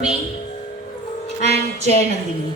Me and Jay Nandini.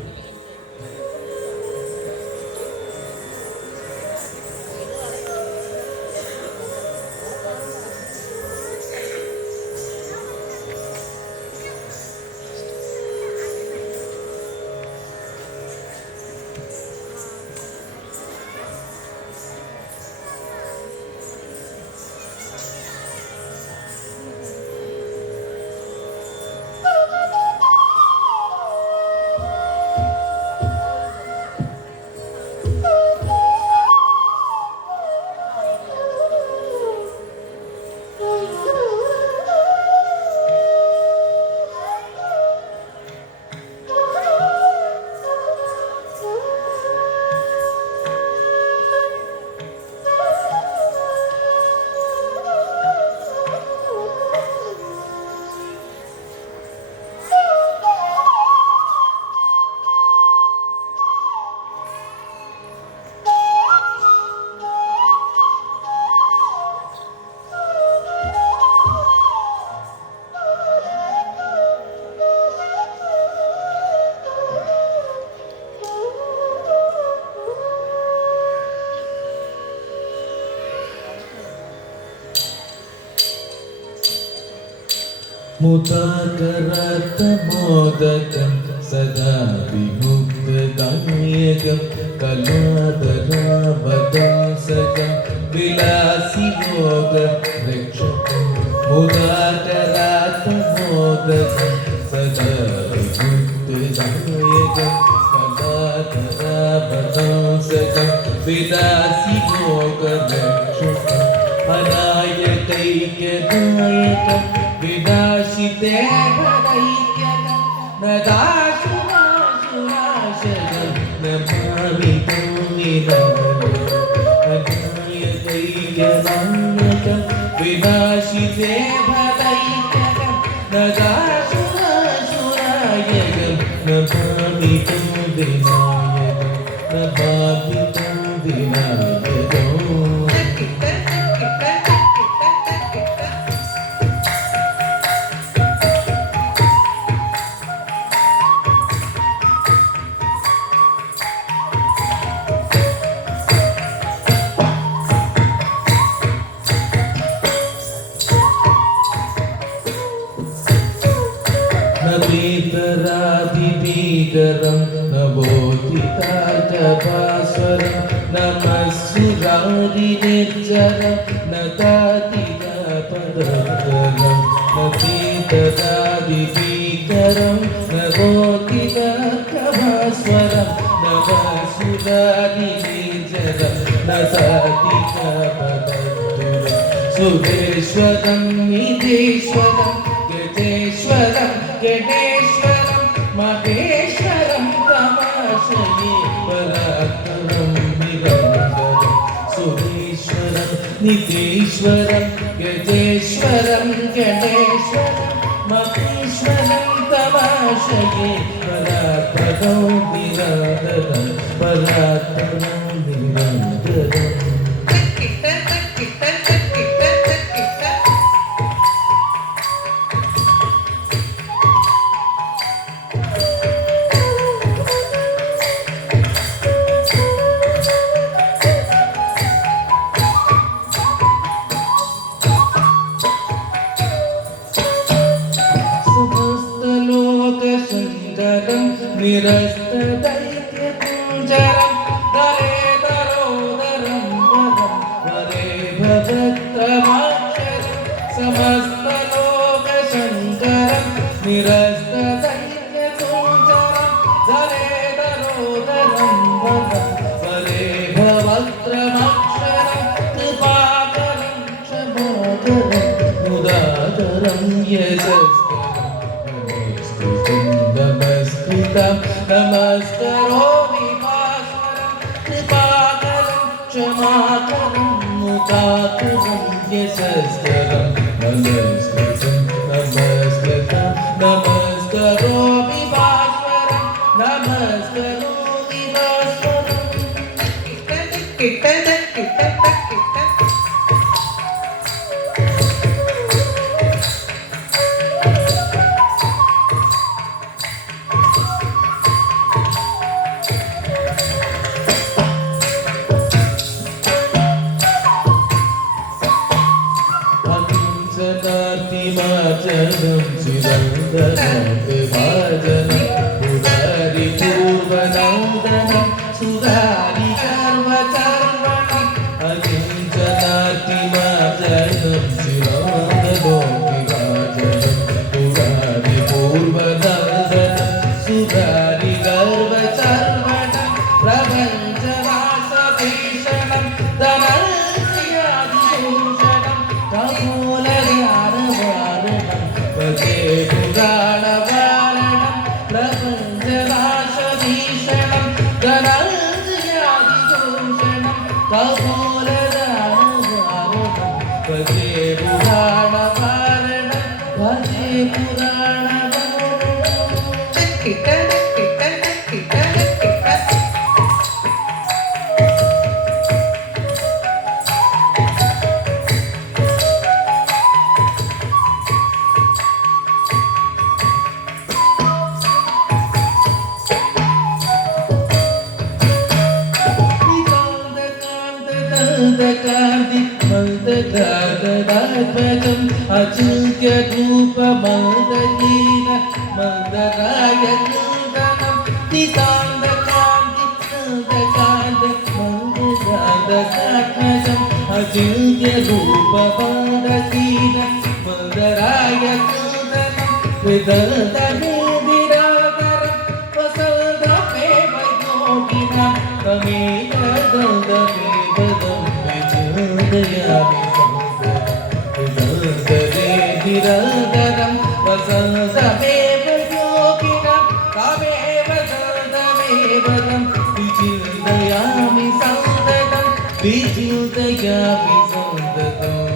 മുദാകരതമോദകം സദാ വിമുക്തദായകം കലാധരാവദംസകം വിലാസിയോഗ രക്ഷകം മുദാകരതമോദകം സദാ വിമുക്തദായകം കലാധരാവദംസകം വിലാസിയോഗ രക്ഷകം അനായകൈക്യദായകം വിനാശിതേവൈക്യം നദാശുനാശുനാശകം നമാമിതം വിനായകൈക്യനായകം വിനാശിതേവൈക്യം നദാശുനാശുനായകം നമാമിതം വിനായകം നമാമിതം വിനായകം. ഭീകരം നവോദിതാജപാസ്വരം നമസ്സുരാരിനിർജരം നതാതിരപദകരം നഭീകരാദിഭീകരം നവോദിതാജപാസ്വരം നമസ്സുരാരിനിർജരം നതാതിരപദകരം സുരേശ്വരം നിധീശ്വരം ഗജേശ്വരം ഗണേശ്വരം മഹേശ്വരം തമാശയേ പരാക്രമം നിരന്തരം സുരേശ്വരം നിധീശ്വരം ഗജേശ്വരം ഗണേശ്വരം മഹേശ്വരം തമാശയേ പരാക്രമം നിരന്തരം പരാക്രമം നിരന്തരം. നിരസ്തദൈത്യപൂജരം ദരേദരോദരം വരം വരേ ഭവത്രമാക്ഷരം സമസ്തലോകശങ്കരം നിരസ്തദൈത്യപൂജരം ദരേദരോദരം വരം വരേ ഭവത്രമാക്ഷരം കൃപാകരം ക്ഷമാകരം മുദാകരം യശസ്കരം നമസ്കരോമി ഭാസ്വരം കൃപാകരം ക്ഷമാകരം മുദാകരം യശസ്കരം നമസ്കൃതം നമസ്കൃതം നമസ്കരോമി ഭാസ്വരം നമസ്കരോമി ഭാസ്വരം. भाजनं पुरारि पूर्वनन्दनं सुधारि कर्मचर्वणि अकिञ्चनातिमार्जनं शिवानलोकिभाजनं पुरारि पूर्वनन्दनं सुधारि गर्वचर्वणं प्रपञ्चवासभीषणं धनञ्जयादिभूषणं तमूलध्यानवारणं भजे पुराणवारणं प्रपञ्चनाशभीषणं धनञ्जयादिभूषणं तमूलध्यानवारणं भजे पुराणवारणं भजे मन्दगाददात्मजं अचिन्त्यरूपमन्दहीन मन्दरायकन्दनं नितान्तकान्तिकान्तकान्तमन्दगाददात्मजम् अचिन्त्यरूपमन्दहीन मन्दरायकन्दनं विदन्तमेदिराकरं वसन्तमेव योगिना तमेकदन्तमेव निरन्तरं वसन्तमेव योगिनं तमेव सन्तमेव तं विचिन्तयामि सन्ततं विचिन्तयामि सन्ततम्